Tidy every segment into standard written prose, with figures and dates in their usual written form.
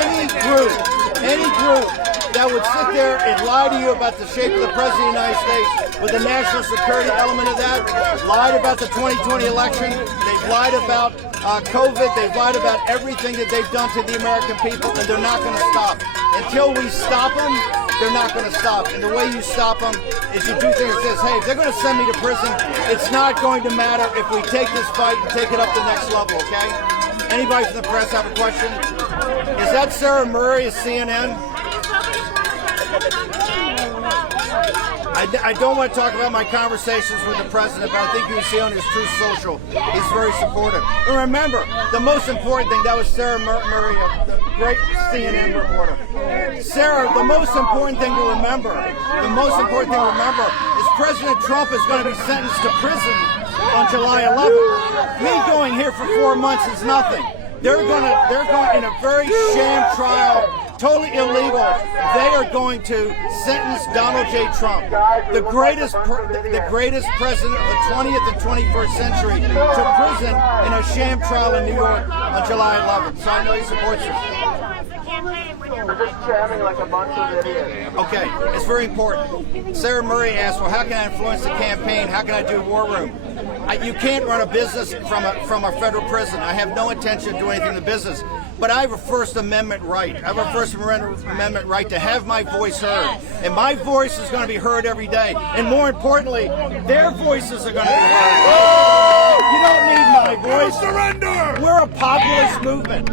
any group that would sit there and lie to you about the shape of the President of the United States with the national security element of that, lied about the 2020 election, they've lied about COVID, they've lied about everything that they've done to the American people, and they're not going to stop. Until we stop them, they're not going to stop. And the way you stop them is you do things that says, hey, if they're going to send me to prison, it's not going to matter if we take this fight and take it up the next level, okay? Anybody from the press have a question? Is that Sarah Murray of CNN? I don't want to talk about my conversations with the president, but I think you can see on his Truth Social, he's very supportive. And remember, the most important thing, that was Sarah Murray, the great CNN reporter. Sarah, the most important thing to remember, is President Trump is going to be sentenced to prison on July 11th. Me going here for 4 months is nothing. They're going in a very sham trial, totally illegal. They are going to sentence Donald J. Trump, the greatest president of the 20th and 21st century, to prison in a sham trial in New York on July 11th. So I know he supports you. Okay, it's very important. Sarah Murray asked, well, how can I influence the campaign? How can I do war room? You can't run a business from a federal prison. I have no intention of doing anything in the business. But I have a First Amendment right. I have a First Amendment right to have my voice heard. And my voice is going to be heard every day. And more importantly, their voices are going to be heard. You don't need my voice. Surrender! We're a populist movement.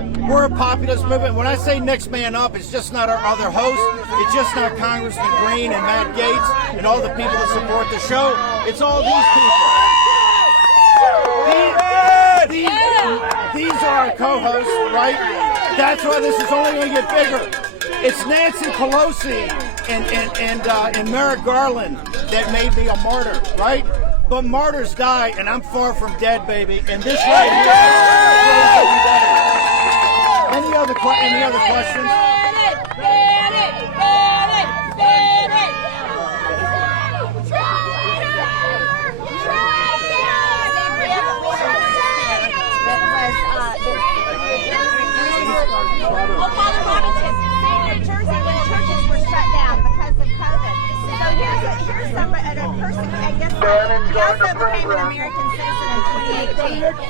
When I say next man up, it's just not our other hosts. It's just not Congressman Greene and Matt Gaetz and all the people that support the show. It's all these people. These are our co-hosts, right? That's why this is only going to get bigger. It's Nancy Pelosi and Merrick Garland that made me a martyr, right? But martyrs die, and I'm far from dead, baby. And this right here. Any other questions?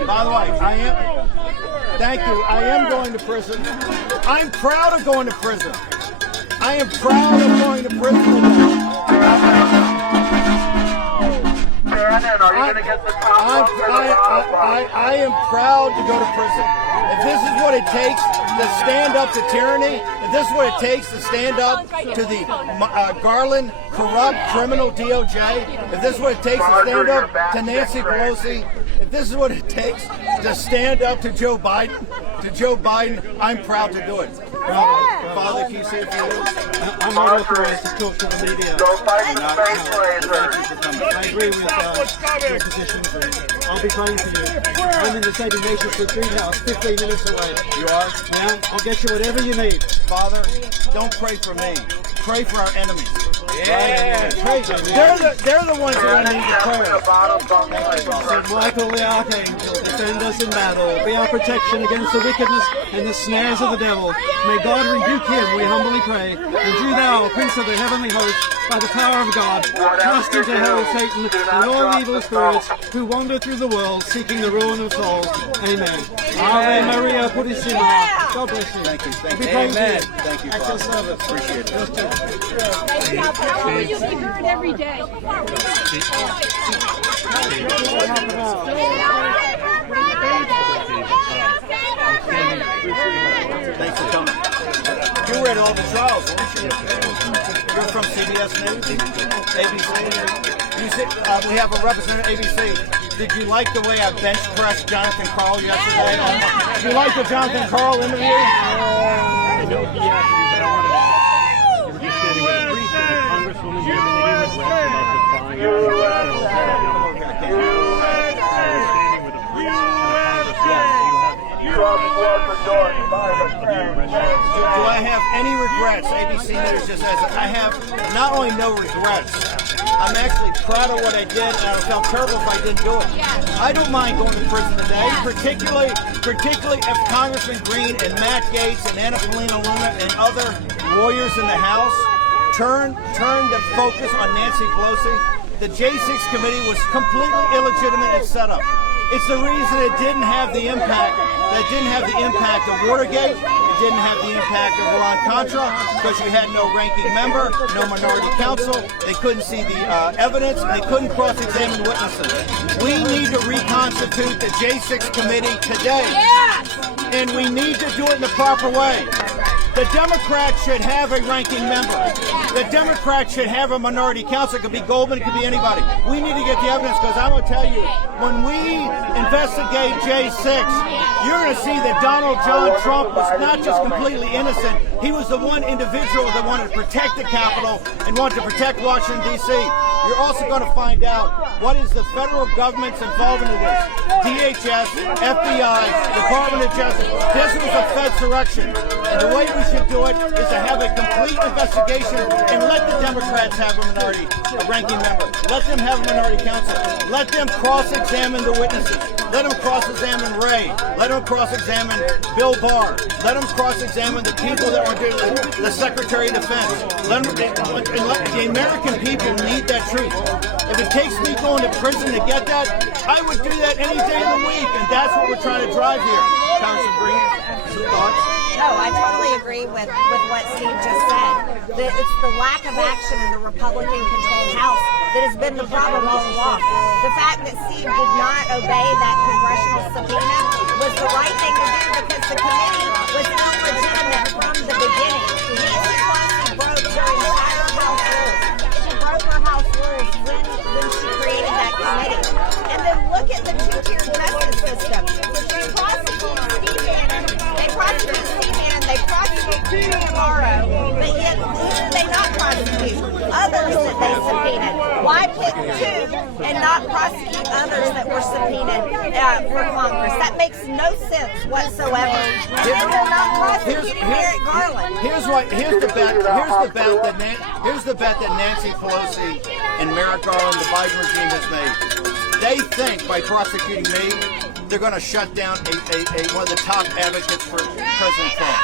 By the way, I am going to prison. I'm proud of going to prison. I am proud of going to prison. I am proud to go to prison. If this is what it takes to stand up to tyranny, if this is what it takes to stand up to the Garland, corrupt, criminal DOJ, if this is what it takes to stand up to Nancy Pelosi, if this is what it takes to stand up to Joe Biden, I'm proud to do it. Father, can you say a few words? I'm not authorized to talk to the media. I agree with your positions, and I'll be praying for you. I'm in the Saving Nations Retreat House, 15 minutes away. You are? Yeah, I'll get you whatever you need. Father, don't pray for me. Pray for our enemies. Yeah. They're the ones who need the prayer. Saint Michael the Archangel, defend us in battle. Be our protection against the wickedness and the snares of the devil. May God rebuke him, we humbly pray. And do thou, Prince of the heavenly host, by the power of God, cast into hell Satan and all evil spirits who wander through the world seeking the ruin of souls. Amen. Ave Maria Purissima. God bless you. Thank you. Amen. Thank you, At your Father. service. Appreciate it. How will you be heard every day? Thanks for coming. You read all the trials, weren't you? You're from CBS News, ABC. You said we have a representative at ABC. Did you like the way I bench pressed Jonathan Karl yesterday? Did you like the Jonathan Karl interview? USA! Do I have any regrets? ABC News just says I have not only no regrets, I'm actually proud of what I did, and I would feel terrible if I didn't do it. I don't mind going to prison today, particularly if Congressman Greene and Matt Gaetz and Anna Paulina Luna and other lawyers in the House turn the focus on Nancy Pelosi. The J6 committee was completely illegitimate and set up. It's the reason it didn't have the impact. That didn't have the impact of Watergate. It didn't have the impact of Iran-Contra because you had no ranking member, no minority counsel. They couldn't see the evidence, and they couldn't cross-examine witnesses. We need to reconstitute the J6 committee today, and we need to do it in the proper way. The Democrats should have a ranking member. The Democrats should have a minority counsel. It could be Goldman, it could be anybody. We need to get the evidence because I'm going to tell you, when we investigate J6, you're going to see that Donald John Trump was not just completely innocent. He was the one individual that wanted to protect the Capitol and wanted to protect Washington, D.C. You're also going to find out what is the federal government's involvement in this. DHS, FBI, Department of Justice. This was a Fedsurrection. And the way we should do it is to have a complete investigation and let the Democrats have a ranking member. Let them have a minority counsel. Let them cross-examine the witnesses. Let them cross-examine Ray. Let them cross-examine Bill Barr. Let them cross-examine the people that were doing the Secretary of Defense. The American people need that truth. If it takes me going to prison to get that, I would do that any day of the week, and that's what we're trying to drive here. Congressman Greene, some thoughts? No, I totally agree with what Steve just said. It's the lack of action in the Republican-controlled House that has been the problem all along. The fact that Steve did not obey that congressional subpoena was the right thing to do because the committee was illegitimate from the beginning. Nancy Pelosi broke her entire House rules. She broke her House rules when she created that committee. And then look at the two-tier justice system. They prosecute Steve Bannon, they prosecute Greene tomorrow, but yet who do they not prosecute? Others that they subpoenaed. Why pick two and not prosecute others that were subpoenaed for Congress? That makes no sense whatsoever. And then they're not prosecuting Merrick Garland. Here's the bet that Nancy Pelosi and Merrick Garland, the Biden regime, has made. They think by prosecuting me, they're going to shut down one of the top advocates for President Trump.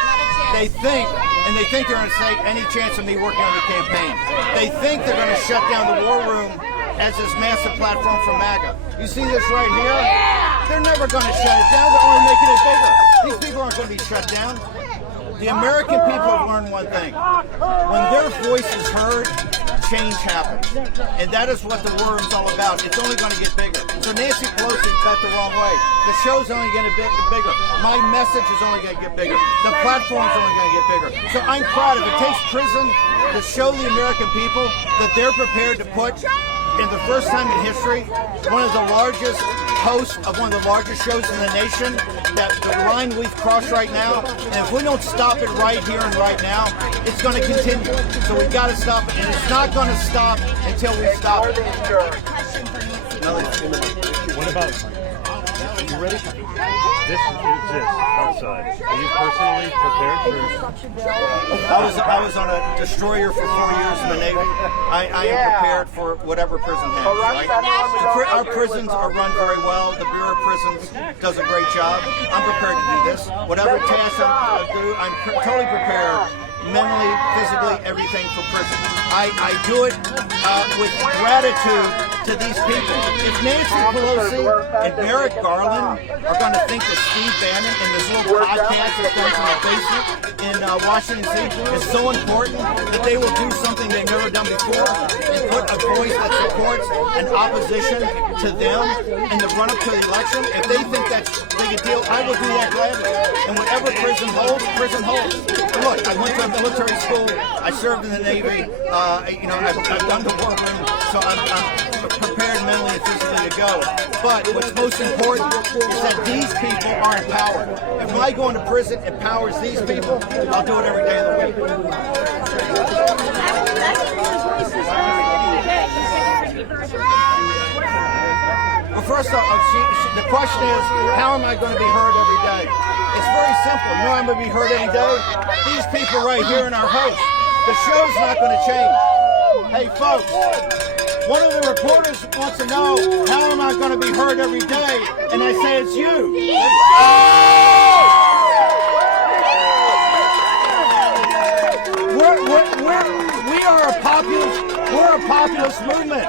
They think they're going to take any chance of me working on the campaign. They think they're going to shut down the War Room as this massive platform for MAGA. You see this right here? They're never going to shut it down. They're only making it bigger. These people aren't going to be shut down. The American people have learned one thing. When their voice is heard, change happens. And that is what the War Room's all about. It's only going to get bigger. So Nancy Pelosi bet the wrong way. The show's only going to get bigger. My message is only going to get bigger. The platform's only going to get bigger. So I'm proud of it. It takes prison to show the American people that they're prepared to put, in the first time in history, one of the largest hosts of one of the largest shows in the nation, that the line we've crossed right now, and if we don't stop it right here and right now, it's going to continue. So we've got to stop it, and it's not going to stop until we stop it. What about, are you ready? This exists outside. Are you personally prepared for? I was on a destroyer for 4 years in the Navy. I am prepared for whatever prison has. Right? Our prisons are run very well. The Bureau of Prisons does a great job. I'm prepared to do this. Whatever task I do, I'm totally prepared. Mentally, physically, everything for prison. I do it with gratitude to these people. If Nancy Pelosi and Merrick Garland are going to think that Steve Bannon and this little podcast that's going from the basement in Washington D.C. is so important that they will do something they've never done before and put a voice that supports an opposition to them in the run-up to the election, if they think that's big a deal, I will do that gladly. And whatever prison holds, prison holds. Look, I went to a military school. I served in the Navy. I've done the War Room, so I'm prepared mentally and physically to go. But what's most important is that these people are empowered. If my going to prison empowers these people, I'll do it every day of the week. Well, first off, the question is, how am I going to be heard every day? It's very simple. You know I'm going to be heard every day? These people right here in our house. The show's not going to change. Hey, folks, one of the reporters wants to know, how am I going to be heard every day? And I say, it's you. We're a populist movement.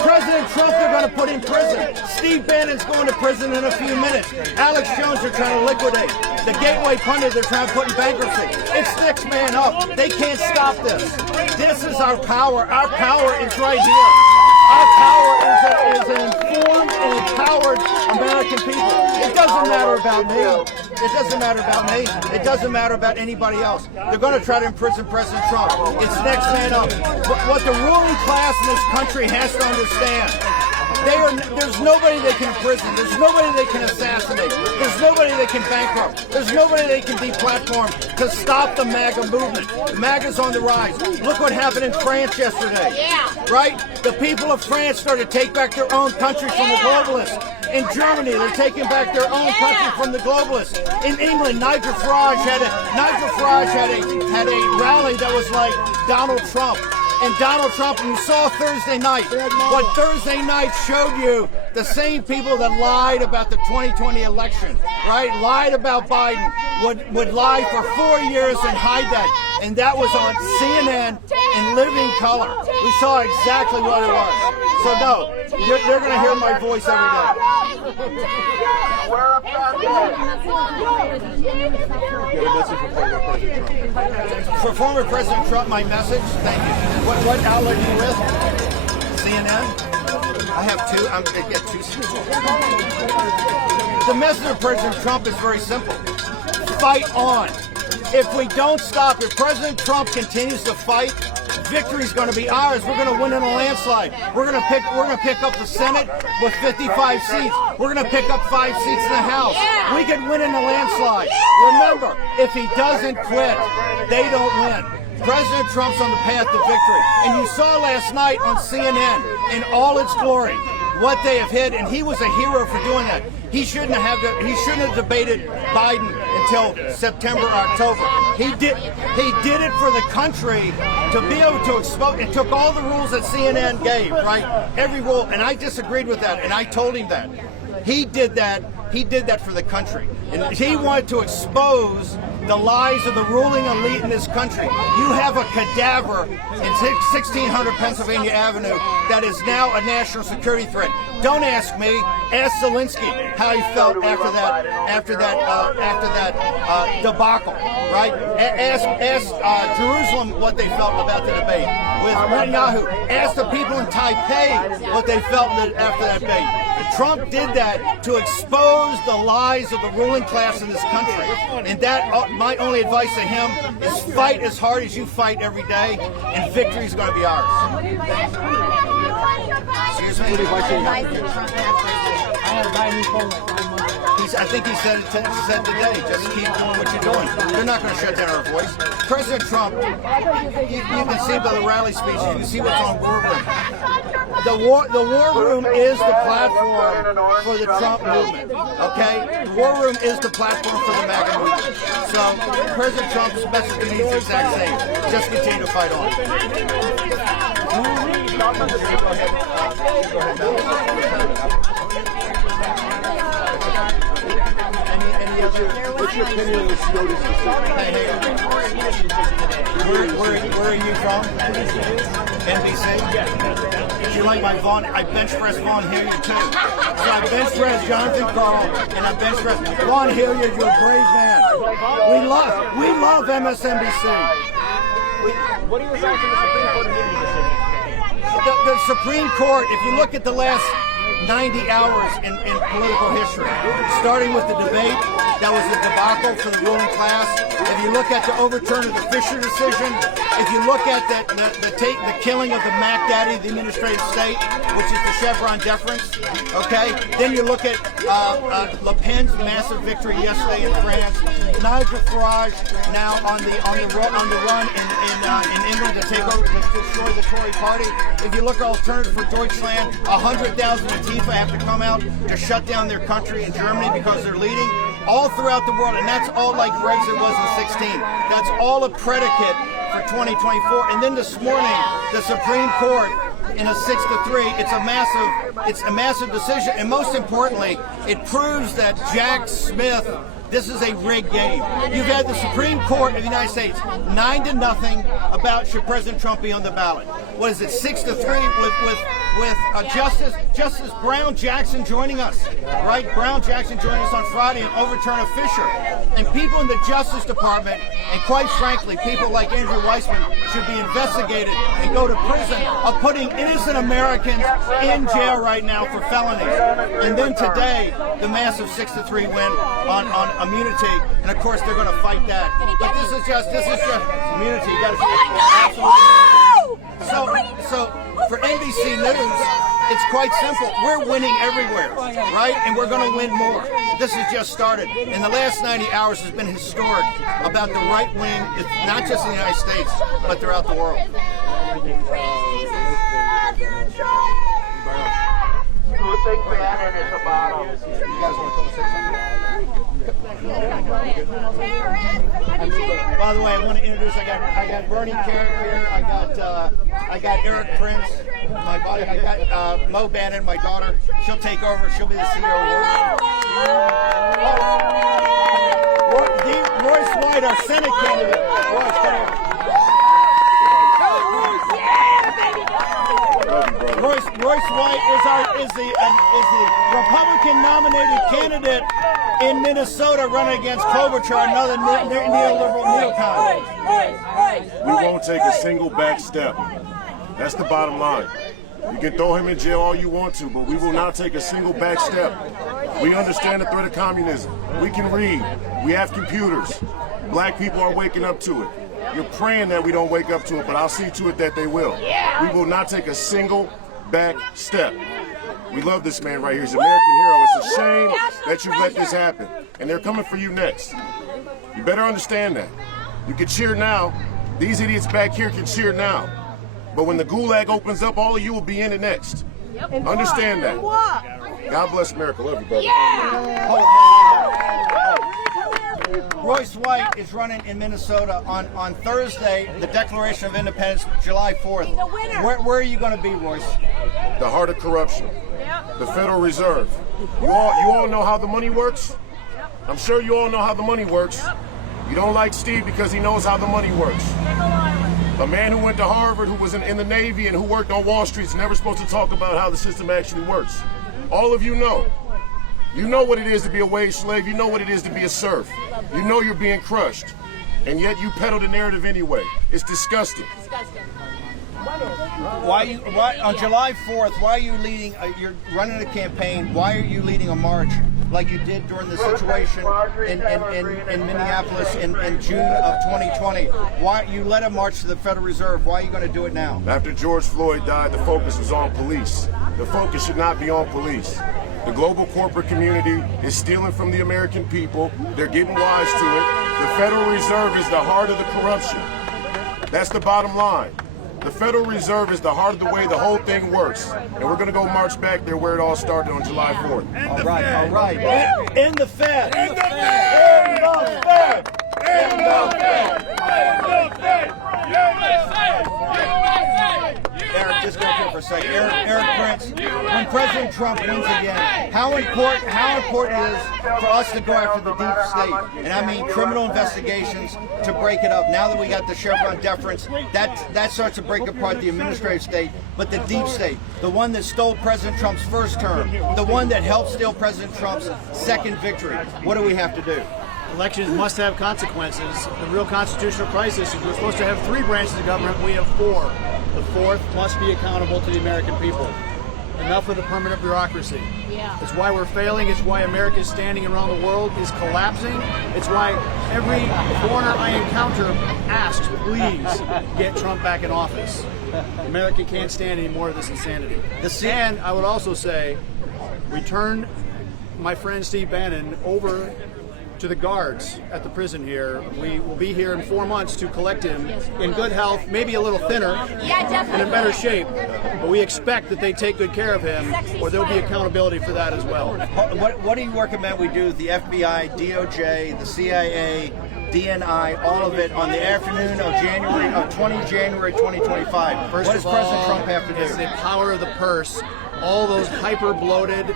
President Trump, they're going to put in prison. Steve Bannon's going to prison in a few minutes. Alex Jones, they're trying to liquidate. The Gateway pundit, they're trying to put in bankruptcy. It's next man up. They can't stop this. This is our power. Our power is right here. Our power is an informed and empowered American people. It doesn't matter about me. It doesn't matter about me. It doesn't matter about anybody else. They're going to try to imprison President Trump. It's next man up. But what the ruling class in this country has to understand, there's nobody they can imprison. There's nobody they can assassinate. There's nobody they can bankrupt. There's nobody they can deplatform to stop the MAGA movement. MAGA's on the rise. Look what happened in France yesterday. Right? The people of France started to take back their own country from the globalists. In Germany, they're taking back their own country from the globalists. In England, Nigel Farage had a rally that was like Donald Trump. And Donald Trump, you saw Thursday night. What Thursday night showed you, the same people that lied about the 2020 election, right? Lied about Biden, would lie for 4 years and hide that. And that was on CNN in living color. We saw exactly what it was. So no, they're going to hear my voice every day. For former President Trump, my message, thank you. What outlet are you with? CNN? I have two. I'm going to get two. The message of President Trump is very simple. Fight on. If we don't stop, if President Trump continues to fight, victory is going to be ours. We're going to win in a landslide. We're going to pick up the Senate with 55 seats. We're going to pick up 5 seats in the House. We could win in a landslide. Remember, if he doesn't quit, they don't win. President Trump's on the path to victory. And you saw last night on CNN in all its glory what they have hit, and he was a hero for doing that. He shouldn't have debated Biden until September or October. He did it for the country to be able to expose. It took all the rules that CNN gave, right? Every rule, and I disagreed with that, and I told him that. He did that for the country. And he wanted to expose the lies of the ruling elite in this country. You have a cadaver in 1600 Pennsylvania Avenue that is now a national security threat. Don't ask me. Ask Zelensky how he felt after that debacle, right? Ask Jerusalem what they felt about the debate with Netanyahu. Ask the people in Taipei what they felt after that debate. Trump did that to expose the lies of the ruling class in this country. And that, my only advice to him is fight as hard as you fight every day, and victory is going to be ours. Excuse me? I think he said today, just keep doing what you're doing. They're not going to shut down our voice. President Trump, you can see by the rally speech, you can see what's on War Room. The War Room is the platform for the Trump movement, okay? The War Room is the platform for the MAGA movement. So President Trump's message to me is the exact same. Just continue to fight on. What's your opinion on the SCOTUS decision? Where are you from? NBC? Did you like my Vaughn? I bench press Vaughn Hilliard too. So I bench press Jonathan Carl and I bench press Vaughn Hilliard. You're a brave man. We love MSNBC. What are your thoughts on the Supreme Court immunity decision? The Supreme Court, if you look at the last 90 hours in political history, starting with the debate, that was a debacle for the ruling class. If you look at the overturn of the Fisher decision, if you look at the killing of the Mac Daddy of the administrative state, which is the Chevron deference, okay? Then you look at Le Pen's massive victory yesterday in France. Nigel Farage now on the run in England to take over, to destroy the Tory party. If you look at Alternative for Deutschland, 100,000 Antifa have to come out to shut down their country in Germany because they're leading. all throughout the world, and that's all like Brexit was in 16. That's all a predicate for 2024. And then this morning, the Supreme Court, in a 6-3, it's a massive decision, and most importantly, it proves that Jack Smith. This is a rigged game. You've had the Supreme Court of the United States 9-0 about should President Trump be on the ballot. What is it, 6-3 with Justice Brown Jackson joining us, right? Brown Jackson joining us on Friday and overturn of Fisher. And people in the Justice Department, and quite frankly, people like Andrew Weissman should be investigated and go to prison of putting innocent Americans in jail right now for felonies. And then today, the massive 6-3 win on immunity, and of course they're going to fight that. But this is just immunity. You got to. So for NBC News, it's quite simple. We're winning everywhere, right? And we're going to win more. This has just started. And the last 90 hours has been historic about the right wing, not just in the United States, but throughout the world. Who think Bannon is a bottom? You guys want to come say something? By the way, I want to introduce. I got Bernie Carrick here. I got Eric Prince. My body. I got Mo Bannon, my daughter. She'll take over. She'll be the CEO of Royce White, our Senate candidate. Royce, come here. Royce White is the Republican nominated candidate in Minnesota running against Klobuchar, another neoliberal neocon. We won't take a single back step. That's the bottom line. You can throw him in jail all you want to, but we will not take a single back step. We understand the threat of communism. We can read. We have computers. Black people are waking up to it. You're praying that we don't wake up to it, but I'll see to it that they will. We will not take a single back step. We love this man right here. He's an American hero. It's a shame that you let this happen. And they're coming for you next. You better understand that. You can cheer now. These idiots back here can cheer now. But when the gulag opens up, all of you will be in it next. Understand that. God bless America. Love you, brother. Royce White is running in Minnesota on Thursday, the Declaration of Independence, July 4th. Where are you going to be, Royce? The heart of corruption. The Federal Reserve. You all know how the money works? I'm sure you all know how the money works. You don't like Steve because he knows how the money works. A man who went to Harvard, who was in the Navy, and who worked on Wall Street is never supposed to talk about how the system actually works. All of you know. You know what it is to be a wage slave. You know what it is to be a serf. You know you're being crushed. And yet you peddle the narrative anyway. It's disgusting. Why on July 4th, why are you leading, you're running a campaign, why are you leading a march like you did during the situation in Minneapolis in June of 2020? Why you led a march to the Federal Reserve? Why are you going to do it now? After George Floyd died, the focus was on police. The focus should not be on police. The global corporate community is stealing from the American people. They're getting wise to it. The Federal Reserve is the heart of the corruption. That's the bottom line. The Federal Reserve is the heart of the way the whole thing works. And we're going to go march back there where it all started on July 4th. All right. In the Fed. In the Fed. In the Fed. Eric, just go up here for a second. Eric Prince, when President Trump wins again, how important it is for us to go after the deep state? And I mean criminal investigations to break it up. Now that we got the Chevron deference, that starts to break apart the administrative state. But the deep state, the one that stole President Trump's first term, the one that helped steal President Trump's second victory, what do we have to do? Elections must have consequences. The real constitutional crisis is we're supposed to have 3 branches of government. We have 4. The 4th must be accountable to the American people. Enough of the permanent bureaucracy. It's why we're failing. It's why America's standing around the world is collapsing. It's why every foreigner I encounter asks, please get Trump back in office. America can't stand any more of this insanity. And I would also say, return my friend Steve Bannon over to the guards at the prison here. We will be here in 4 months to collect him in good health, maybe a little thinner, and in better shape. But we expect that they take good care of him, or there'll be accountability for that as well. What do you recommend we do with the FBI, DOJ, the CIA, DNI, all of it on the afternoon of 20 January 2025? First What does of President all, Trump have to do? it's the power of the purse. All those hyper-bloated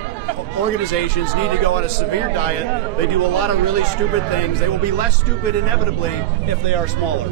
organizations need to go on a severe diet. They do a lot of really stupid things. They will be less stupid inevitably if they are smaller.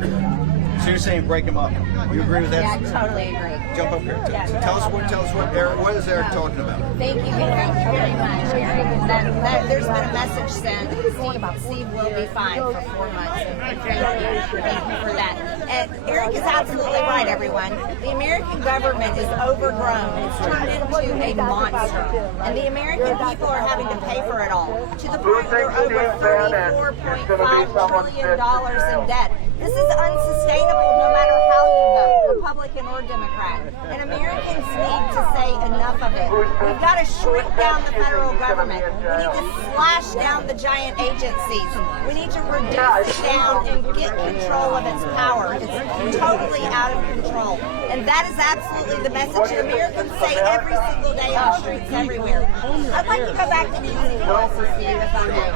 So you're saying break them up? You agree with that? Yeah, I totally agree. Jump up here. Tell us what Eric. What is Eric talking about? Thank you very much, Eric. There's been a message sent. Steve will be fine for 4 months. Thank you for that. And Eric is absolutely right, everyone. The American government is overgrown. It's turned into a monster. And the American people are having to pay for it all. To the point where over $34.5 trillion in debt. This is unsustainable no matter how you vote, Republican or Democrat. And Americans need to say enough of it. We've got to shrink down the federal government. We need to slash down the giant agencies. We need to reduce it down and get control of its power. It's totally out of control. And that is absolutely the message that Americans say every single day on the streets everywhere. I'd like to go back to Nancy Pelosi, Steve, if I may.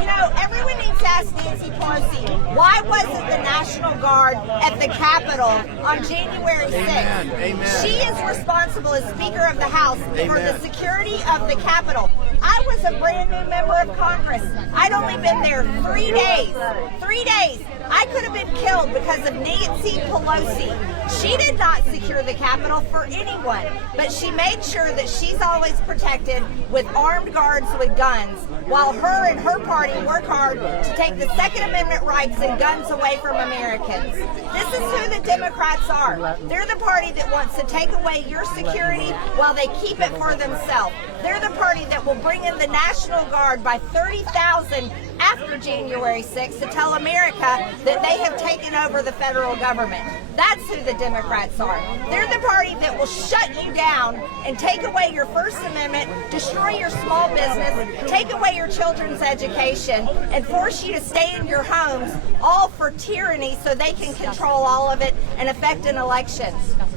You know, everyone needs to ask Nancy Pelosi, why wasn't the National Guard at the Capitol on January 6th? Amen. She is responsible as Speaker of the House for the security of the Capitol. I was a brand new member of Congress. I'd only been there 3 days. 3 days. I could have been killed because of Nancy Pelosi. She did not secure the Capitol for anyone, but she made sure that she's always protected with armed guards with guns, while her and her party work hard to take the Second Amendment rights and guns away from Americans. This is who the Democrats are. They're the party that wants to take away your security while they keep it for themselves. They're the party that will bring in the National Guard by 30,000 after January 6th to tell America that they have taken over the federal government. That's who the Democrats are. They're the party that will shut you down and take away your First Amendment, destroy your small business, take away your children's education, and force you to stay in your homes, all for tyranny so they can control all of it and affect an election.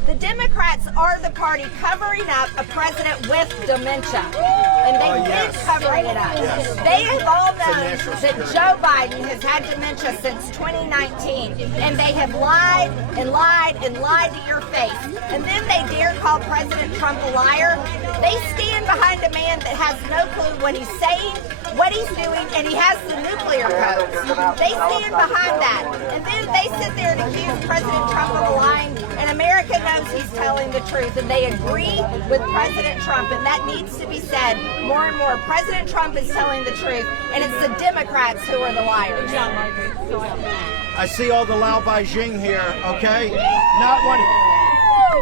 The Democrats are the party covering up a president with dementia. And they've been covering it up. They have all known that Joe Biden has had dementia since 2019. And they have lied and lied and lied to your face. And then they dare call President Trump a liar. They stand behind a man that has no clue what he's saying, what he's doing, and he has the nuclear codes. They stand behind that. And then they sit there and accuse President Trump of lying, and America knows he's telling the truth, and they agree with President Trump, and that needs to be said more and more. President Trump is telling the truth, and it's the Democrats who are the liars. I see all the Lao Beijing here, okay? Not one.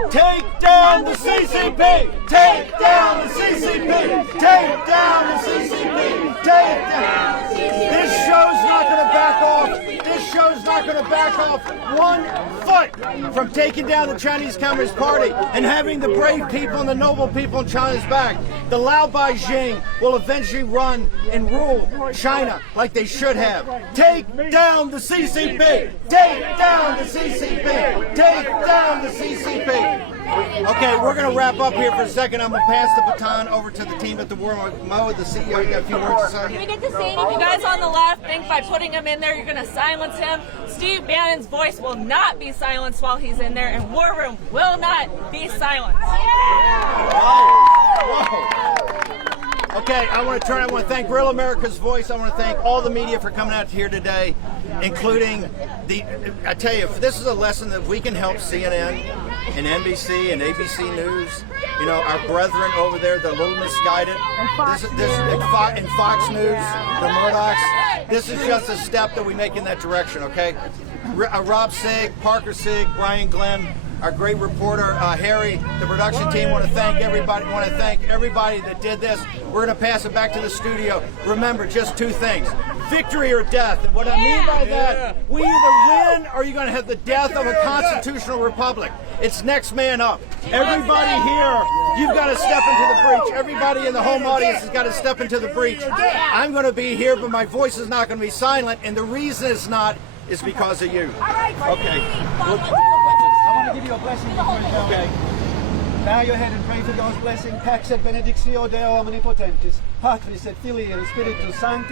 Take down the CCP! Take down the CCP! Take down the CCP! Take down! This show's not going to back off. This show's not going to back off 1 foot from taking down the Chinese Communist Party and having the brave people and the noble people in China's back. The Lao Beijing will eventually run and rule China like they should have. Take down the CCP! Take down the CCP! Take down the CCP! Okay, we're going to wrap up here for a second. I'm going to pass the baton over to the team at the War. Mo, the CEO, you got a few words to say? We get to say, you guys on the left think by putting him in there, you're going to silence him. Steve Bannon's voice will not be silenced while he's in there, and War Room will not be silenced. Whoa. Okay, I want to thank Real America's Voice. I want to thank all the media for coming out here today, including I tell you, if this is a lesson that we can help CNN and NBC and ABC News, you know, our brethren over there, they're a little misguided. And Fox News, the Murdochs. This is just a step that we make in that direction, okay? Rob Sig, Parker Sig, Brian Glenn, our great reporter, Harry, the production team, want to thank everybody that did this. We're going to pass it back to the studio. Remember, just 2 things. victory or death. And what I mean by that, we either win or you're going to have the death of a constitutional republic. It's next man up. Everybody here, you've got to step into the breach. Everybody in the home audience has got to step into the breach. I'm going to be here, but my voice is not going to be silent, and the reason it's not is because of you. Okay. I want to give you a blessing before you go. Okay. Bow your head and pray for God's blessing. Pax et benedictio Deo omnipotentis, Patris et Filii et Spiritus Sancti.